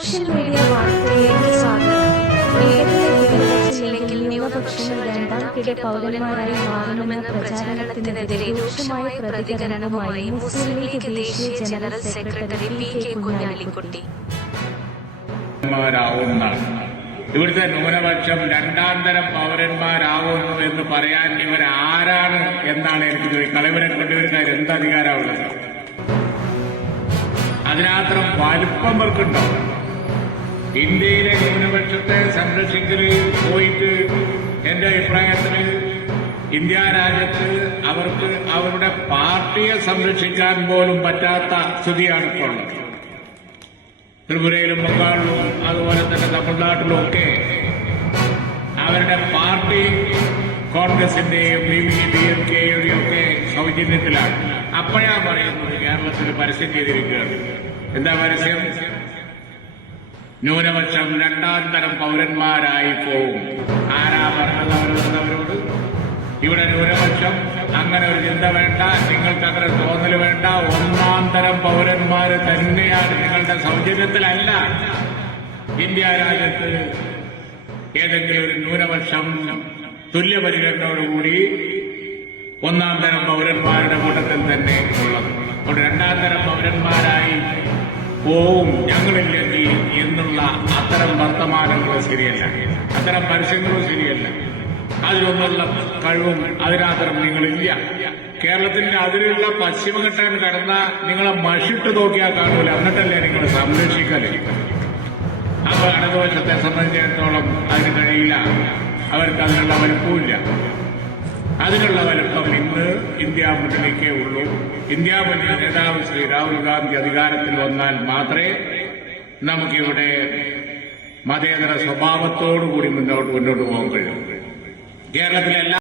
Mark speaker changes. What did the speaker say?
Speaker 1: Social media വാർത്തയിലേക്ക് സ്വാഗതം. ഉപയോഗിച്ചില്ലെങ്കിൽ ന്യൂനപക്ഷങ്ങൾ രണ്ടാം കിട പൗരന്മാരായി മാറണമെന്ന പ്രചാരണത്തിനെതിരെ രൂക്ഷമായ പ്രതികരണവുമായി മുസ്ലിം ലീഗ് ദേശീയ general secretary P K Kunhalikutty.
Speaker 2: ഇവിടുത്തെ ന്യൂനപക്ഷം രണ്ടാം തരം പൗരന്മാരാവുന്നു എന്ന് പറയാൻ ഇവർ ആരാണ് എന്നാണ് എനിക്ക് ചോദിക്കുന്നത് കളിവരെ കൊണ്ടുവരുന്ന എന്ത് അധികാരമുള്ളത് അതിനാത്രം വലിപ്പം അവർക്കുണ്ടോ ഇന്ത്യയിലെ ന്യൂനപക്ഷത്തെ സംരക്ഷിക്കൽ പോയിട്ട് എന്റെ അഭിപ്രായത്തിൽ ഇന്ത്യ രാജ്യത്ത് അവർക്ക് അവരുടെ പാർട്ടിയെ സംരക്ഷിക്കാൻ പോലും പറ്റാത്ത സ്ഥിതിയാണ് ഇപ്പോൾ. ത്രിപുരയിലും ബംഗാളിലും അതുപോലെ തന്നെ തമിഴ്നാട്ടിലും ഒക്കെ അവരുടെ പാർട്ടി കോൺഗ്രസിന്റെയും ബി ബി ഡി എം കെയുടെയും ഒക്കെ സൗജന്യത്തിലാണ്. അപ്പോഴാണ് പറയുന്നത് കേരളത്തിൽ പരസ്യം ചെയ്തിരിക്കുകയാണ്. എന്താ പരസ്യം? ന്യൂനപക്ഷം രണ്ടാം തരം പൗരന്മാരായി പോവും ആരാ അവരോട്? ഇവിടെ ന്യൂനപക്ഷം അങ്ങനെ ഒരു ചിന്ത വേണ്ട നിങ്ങൾക്ക് അങ്ങനെ തോന്നൽ വേണ്ട. ഒന്നാം തരം പൗരന്മാർ തന്നെയാണ് നിങ്ങളുടെ സൗജന്യത്തിലല്ല. ഇന്ത്യ രാജ്യത്ത് ഏതെങ്കിലും ഒരു ന്യൂനപക്ഷം തുല്യപരിഗണനയോടുകൂടി ഒന്നാം തരം പൗരന്മാരുടെ കൂട്ടത്തിൽ തന്നെ ഉള്ളത്. അപ്പോൾ രണ്ടാം തരം പൗരന്മാരായി പോവും. ഞങ്ങളില്ലെങ്കിൽ എന്നുള്ള അത്തരം വർത്തമാനങ്ങൾ ശരിയല്ല. അത്തരം പരസ്യങ്ങളും ശരിയല്ല. അതിലൊന്നുള്ള കഴിവും അതിനാത്തരം നിങ്ങളില്ല. കേരളത്തിന്റെ അതിലുള്ള പശ്ചിമഘട്ടം കടന്ന നിങ്ങളെ മഷിട്ട് നോക്കിയാൽ കാണൂല. എന്നിട്ടല്ലേ നിങ്ങൾ സംരക്ഷിക്കൽ? അപ്പൊ ഇടതുവശത്തെ സംബന്ധിച്ചിടത്തോളം അതിന് കഴിയില്ല. അവർക്ക് അതിനുള്ള വലുപ്പമില്ല അതിനുള്ള വലുപ്പം ഇന്ന് ഇന്ത്യ മുന്നണിക്കേ ഉള്ളൂ. ഇന്ത്യ മുന്നണി നേതാവ് ശ്രീ രാഹുൽ ഗാന്ധി അധികാരത്തിൽ വന്നാൽ മാത്രമേ നമുക്കിവിടെ മതേതര സ്വഭാവത്തോടുകൂടി മുന്നോട്ട് മുന്നോട്ട് പോകാൻ കഴിയൂ. കേരളത്തിലെ എല്ലാ